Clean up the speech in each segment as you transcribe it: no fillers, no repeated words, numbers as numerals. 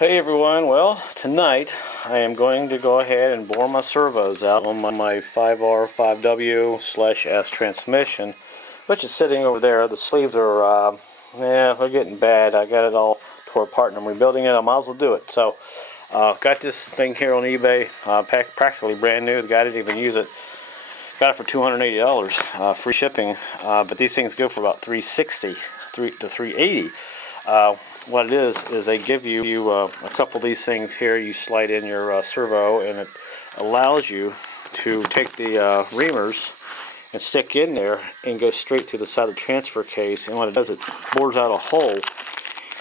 Hey everyone, well tonight I am going to go ahead and bore my servos out on my 5R5W/S transmission, which is sitting over there. The sleeves are, they're getting bad. I got it all tore apart and I'm rebuilding it. I might as well do it. So, got this thing here on eBay, practically brand new. The guy didn't even use it. Got it for $280, free shipping. But these things go for about $360 to $380. What it is they give you a couple of these things here. You slide in your servo, and it allows you to take the reamers and stick in there and go straight through the side of the transfer case. And what it does, it bores out a hole,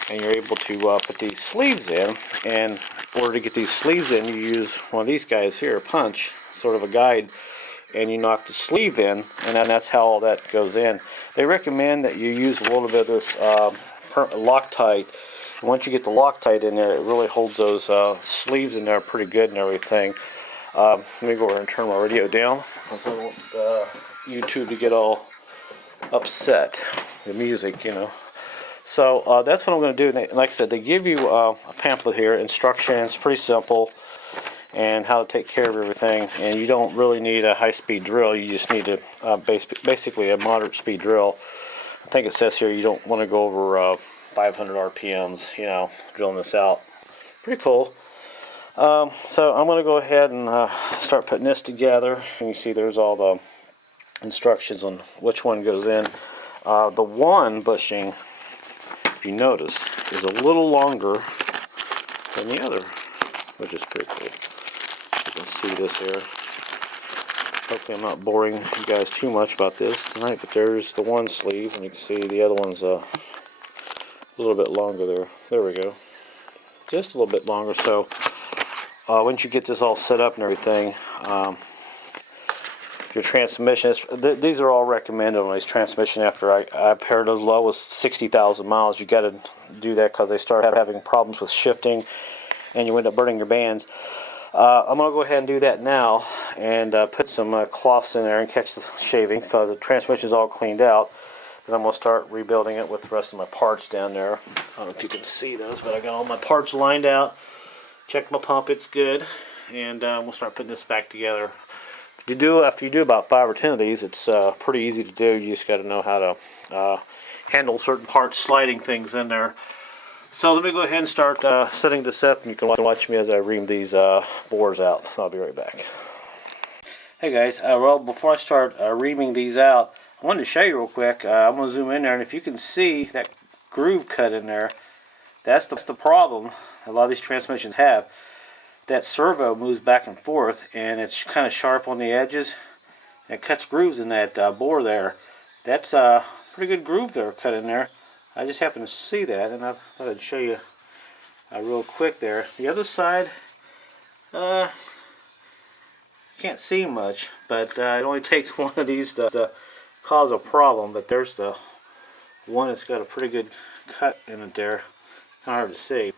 and you're able to put these sleeves in. And in order to get these sleeves in, you use one of these guys here, a punch, sort of a guide, and you knock the sleeve in, and then that's how all that goes in. They recommend that you use a little bit of this Loctite. Once you get the Loctite in there, it really holds those sleeves in there pretty good and everything. Let me go over and turn my radio down. I don't want YouTube to get all upset, the music, you know. So that's what I'm going to do. Like I said, they give you a pamphlet here, instructions, pretty simple, and how to take care of everything. And you don't really need a high-speed drill. You just need a basically a moderate speed drill. I think it says here you don't want to go over 500 RPMs, you know, drilling this out. Pretty cool. So I'm going to go ahead and start putting this together. And you see there's all the instructions on which one goes in. The one bushing, if you notice, is a little longer than the other, which is pretty cool. You can see this here. Hopefully I'm not boring you guys too much about this tonight, but there's the one sleeve, and you can see the other one's a little bit longer there. There we go. Just a little bit longer. So once you get this all set up and everything, your transmission, these are all recommended on these transmission after I've heard as low as 60,000 miles. You got to do that because they start having problems with shifting and you end up burning your bands. I'm going to go ahead and do that now and put some cloths in there and catch the shavings because the transmission is all cleaned out. Then I'm going to start rebuilding it with the rest of my parts down there. I don't know if you can see those, but I got all my parts lined out. Check my pump, it's good. And we'll start putting this back together. After you do about 5 or 10 of these, it's pretty easy to do. You just got to know how to handle certain parts, sliding things in there. So let me go ahead and start setting this up, and you can watch me as I ream these bores out. I'll be right back. Hey guys, well before I start reaming these out, I wanted to show you real quick. I'm going to zoom in there, and if you can see that groove cut in there, that's the problem a lot of these transmissions have. That servo moves back and forth, and it's kind of sharp on the edges. It cuts grooves in that bore there. That's a pretty good groove there cut in there. I just happened to see that, and I thought I'd show you real quick there. The other side, can't see much, but it only takes one of these to cause a problem. But there's the one that's got a pretty good cut in it there. Kind of hard to see,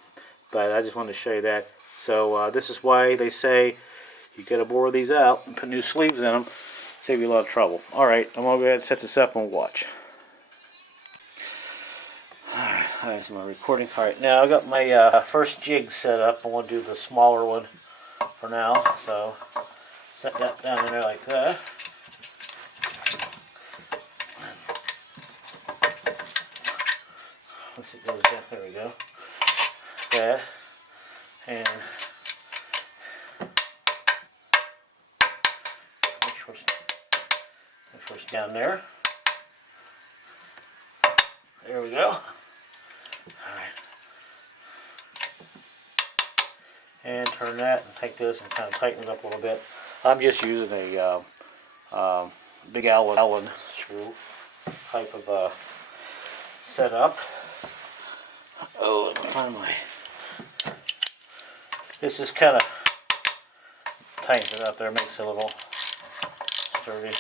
but I just wanted to show you that. So this is why they say you got to bore these out and put new sleeves in them. Save you a lot of trouble. Alright, I'm going to go ahead and set this up and watch. Alright, so my recording. Alright, now I got my first jig set up. I want to do the smaller one for now. So set that down in there like that. Once it goes down, there we go. That. And make sure it's down there. There we go. Alright. And turn that and take this and kind of tighten it up a little bit. I'm just using a big Allen screw type of setup. Oh, let me find my... This is kind of tightens it up there, makes it a little sturdy.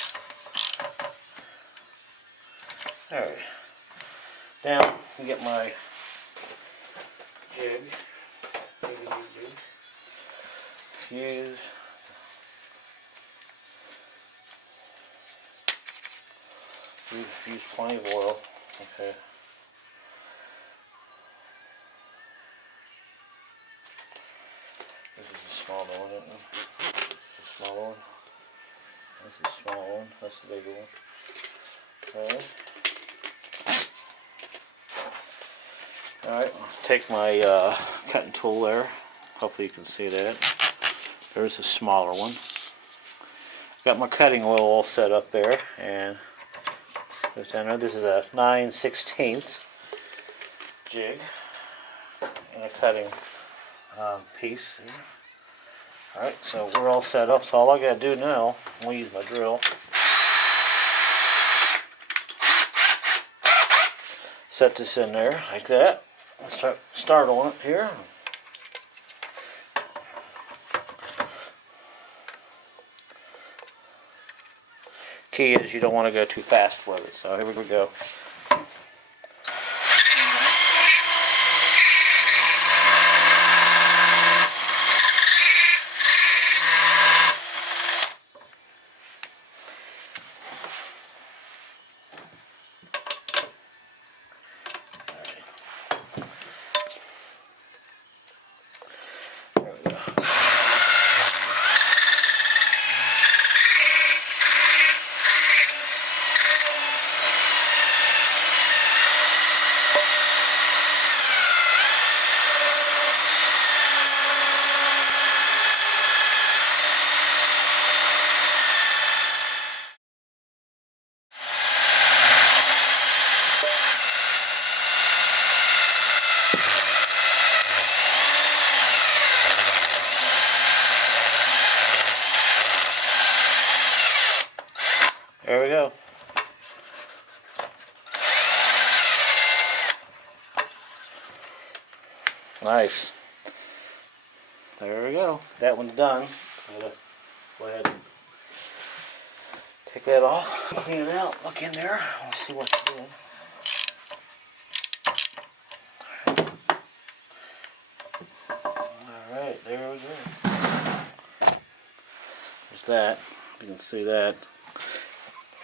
Alright. Now, I get my jig. Fuse. Use plenty of oil. Okay. a small one. This is a small one. That's the bigger one. Okay. Alright, take my cutting tool there. Hopefully you can see that. There's a smaller one. Got my cutting oil all set up there, and goes down there. This is a 9/16 jig and a cutting piece. Alright, so we're all set up. So all I gotta do now, I'm gonna use my drill. Set this in there like that. Let's start on it here. Key is you don't want to go too fast with it. So here we go. There we go. Nice. There we go. That one's done. I'm gonna go ahead and take that off, clean it out, look in there, we'll see what to do. Alright, there we go. There's that. You can see that.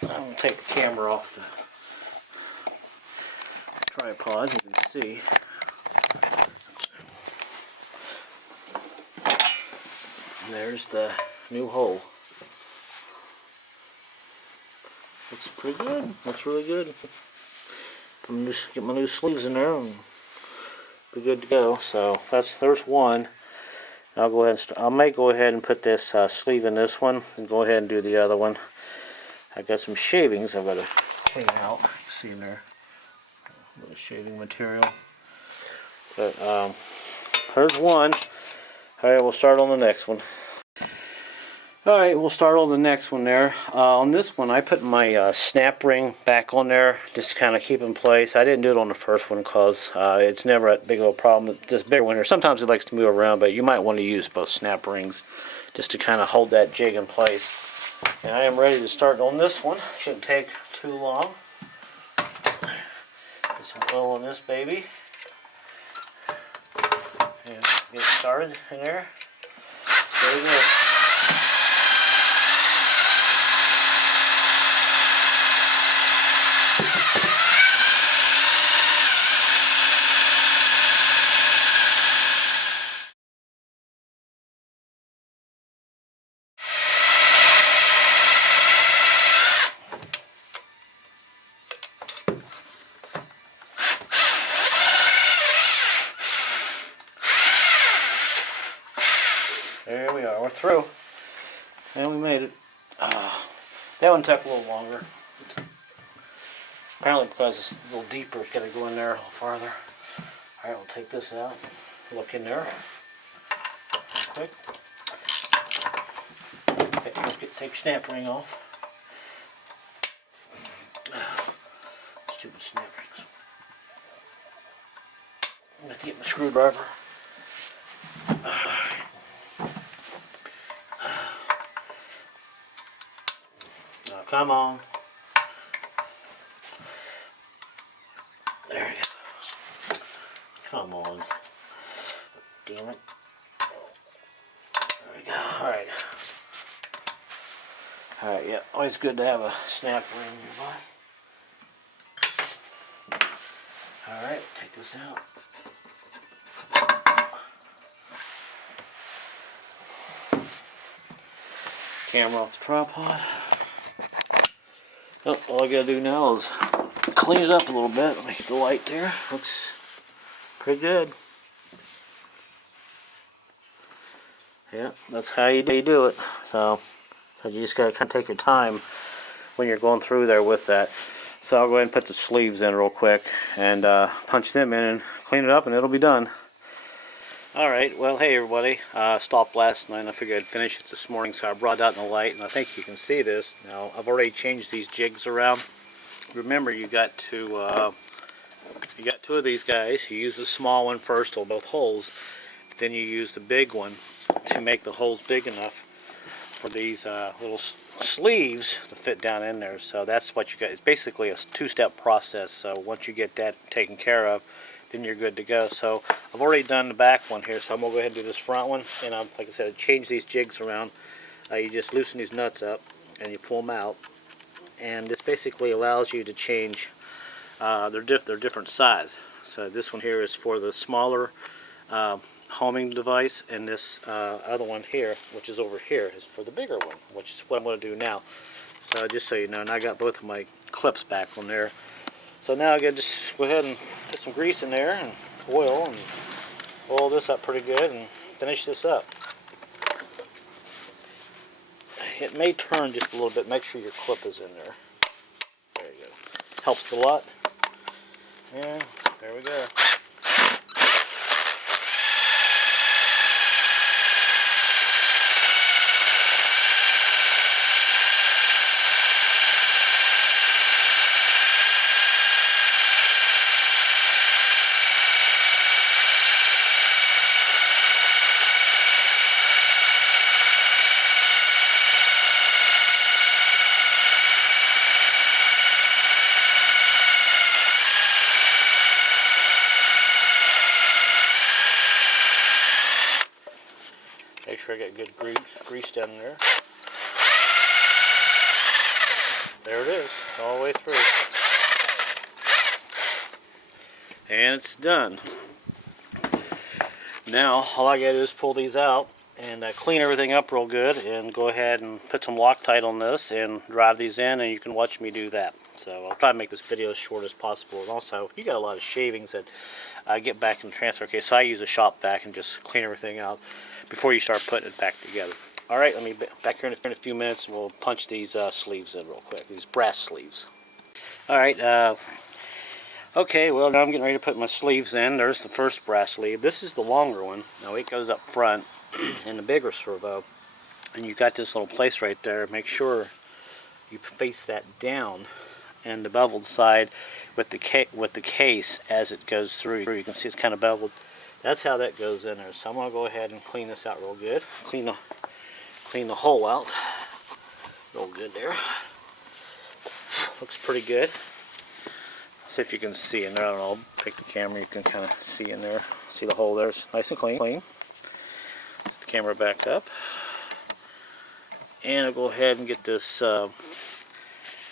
I'm going to take the camera off the tripod, you can see. And there's the new hole. Looks pretty good. Looks really good. Get my new sleeves in there and be good to go. So there's one. I'll go ahead and I may go ahead and put this sleeve in this one and go ahead and do the other one. I got some shavings I've got to clean out. You see in there, a little shaving material. But there's one. All right, we'll start on the next one. All right, we'll start on the next one there. On this one, I put my snap ring back on there just to kind of keep in place. I didn't do it on the first one because it's never that big of a problem. This bigger one here, sometimes it likes to move around, but you might want to use both snap rings just to kind of hold that jig in place. And I am ready to start on this one. Shouldn't take too long. Get some oil on this baby. And get started in there. There we go. There we are, we're through. And we made it. That one took a little longer. Apparently because it's a little deeper, it's got to go in there a little farther. Alright, we'll take this out. Look in there. Real quick. Okay, let's take snap ring off. Stupid snap rings. I'm going to have to get my screwdriver. Now, come on. There you go. Come on. Damn it. There we go. Alright. Alright, yeah. Always good to have a snap ring nearby. Alright, take this out. Camera off the tripod. Oh, all I gotta do now is clean it up a little bit. Let me get the light there. Looks pretty good. Yeah, that's how you do it. So you just gotta kind of take your time when you're going through there with that. So I'll go ahead and put the sleeves in real quick and punch them in and clean it up, and it'll be done. Alright, well, hey everybody. Stopped last night and I figured I'd finish it this morning, so I brought it out in the light, and I think you can see this. Now, I've already changed these jigs around. Remember, you got two of these guys. You use the small one first on both holes, then you use the big one to make the holes big enough for these little sleeves to fit down in there. So that's what you got. It's basically a two-step process. So once you get that taken care of, then you're good to go. So I've already done the back one here, so I'm going to go ahead and do this front one. And like I said, change these jigs around. You just loosen these nuts up and you pull them out. And this basically allows you to change their different size. So this one here is for the smaller homing device, and this other one here, which is over here, is for the bigger one, which is what I'm going to do now. So just so you know, and I got both of my clips back on there. So now I can just go ahead and put some grease in there and oil and oil this up pretty good and finish this up. It may turn just a little bit. Make sure your clip is in there. There you go. Helps a lot. And there we go. Make sure I get good grease down there. There it is, all the way through. And it's done. Now, all I gotta do is pull these out and clean everything up real good, and go ahead and put some Loctite on this and drive these in, and you can watch me do that. So I'll try to make this video as short as possible. And also, you got a lot of shavings that get back in the transfer case, so I use a shop vac and just clean everything out before you start putting it back together. Alright, let me back here in a few minutes, and we'll punch these sleeves in real quick, these brass sleeves. Alright, okay, well now I'm getting ready to put my sleeves in. There's the first brass sleeve. This is the longer one. Now it goes up front in the bigger servo, and you've got this little place right there. Make sure you face that down and the beveled side with the case as it goes through. You can see it's kind of beveled. That's how that goes in there. So I'm going to go ahead and clean this out real good. Clean the hole out real good there. Looks pretty good. See if you can see in there. I don't know, I'll take the camera, you can kind of see in there. See the hole there, it's nice and clean. Put the camera back up. And I'll go ahead and get this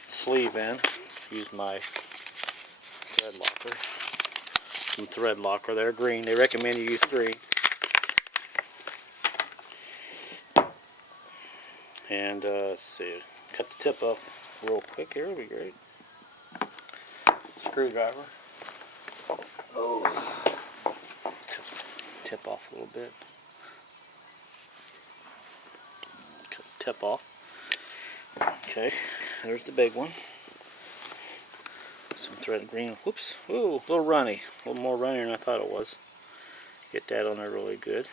sleeve in. Use my thread locker. Some thread locker there, green. They recommend you use green. And let's see, cut the tip off real quick here, it'll be great. Screwdriver. Oh, cut the tip off a little bit. Cut the tip off. Okay, there's the big one. Some thread green. Whoops. Ooh, a little runny. A little more runny than I thought it was. Get that on there really good.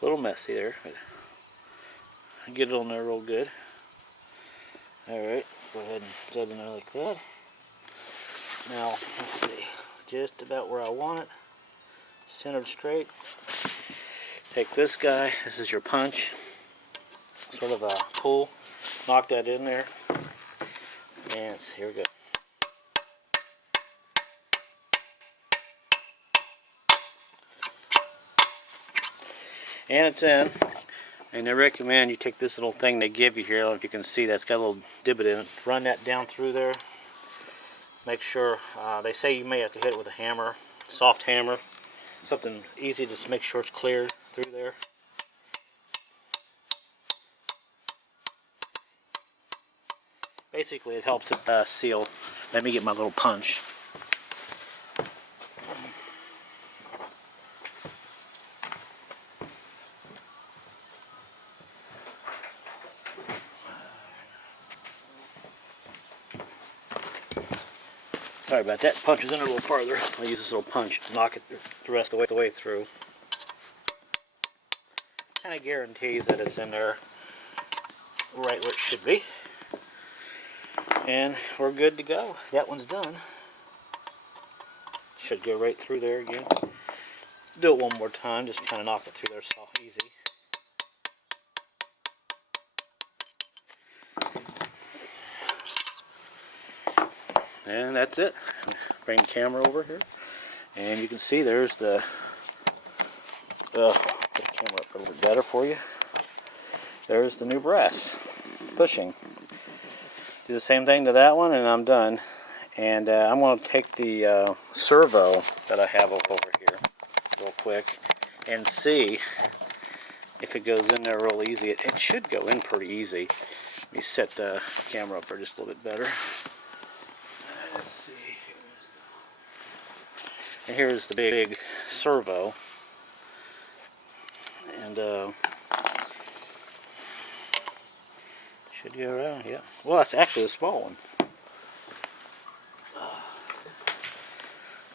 A little messy there, but get it on there real good. Alright, go ahead and set it in there like that. Now, let's see. Just about where I want it. Centered straight. Take this guy, this is your punch, sort of a pull, knock that in there, and here we go. And it's in, and I recommend you take this little thing they give you here, I don't know if you can see that's got a little divot in it, run that down through there, make sure, they say you may have to hit it with a hammer, soft hammer, something easy to make sure it's clear through there. Basically it helps it seal. Let me get my little punch. Sorry about that. Punch is in a little farther. I'll use this little punch to knock it the rest of the way through. Kind of guarantees that it's in there right where it should be. And we're good to go. That one's done. Should go right through there again. Do it one more time. Just kind of knock it through there soft, easy. And that's it. Bring the camera over here, and you can see there's the. Put the camera up a little bit better for you. There's the new brass bushing. Do the same thing to that one, and I'm done. And I'm going to take the servo that I have over here real quick and see if it goes in there real easy. It should go in pretty easy. Let me set the camera up there just a little bit better. Let's see. And here's the big servo. And should go around, yeah. Well, that's actually a small one.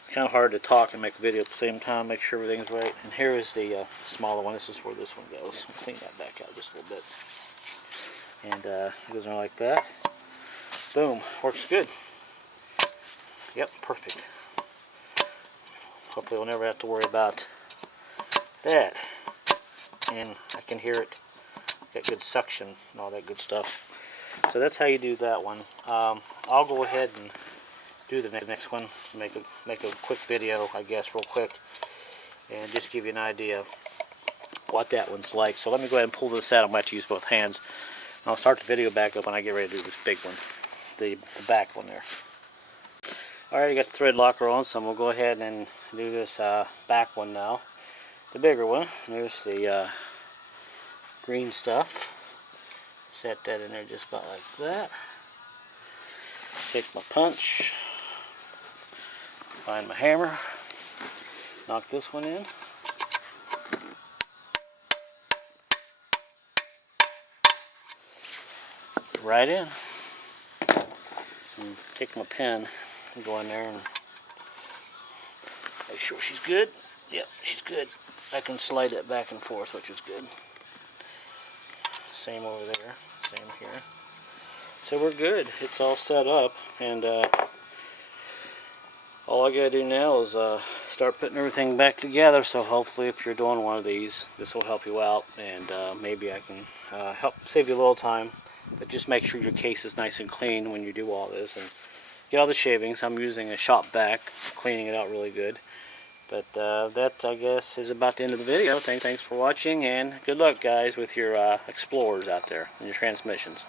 It's kind of hard to talk and make a video at the same time, make sure everything's right. And here is the smaller one. This is where this one goes. I'll clean that back out just a little bit. And it goes in like that. Boom, works good. Yep, perfect. Hopefully we'll never have to worry about that. And I can hear it. Got good suction and all that good stuff. So that's how you do that one. I'll go ahead and do the next one. Make a quick video, I guess, real quick, and just give you an idea what that one's like. So let me go ahead and pull this out. I'm going to have to use both hands. And I'll start the video back up when I get ready to do this big one, the back one there. Alright, I got the thread locker on, so I'm going to go ahead and do this back one now. The bigger one. There's the green stuff. Set that in there just about like that. Take my punch. Find my hammer. Knock this one in. Right in. And take my pen and go in there and make sure she's good. Yep, she's good. I can slide it back and forth, which is good. Same over there, same here. So we're good. It's all set up, and all I gotta do now is start putting everything back together. So hopefully, if you're doing one of these, this will help you out, and maybe I can help save you a little time. But just make sure your case is nice and clean when you do all this, and get all the shavings. I'm using a shop vac, cleaning it out really good. But that, I guess, is about the end of the video. Thanks for watching, and good luck, guys, with your Explorers out there and your transmissions.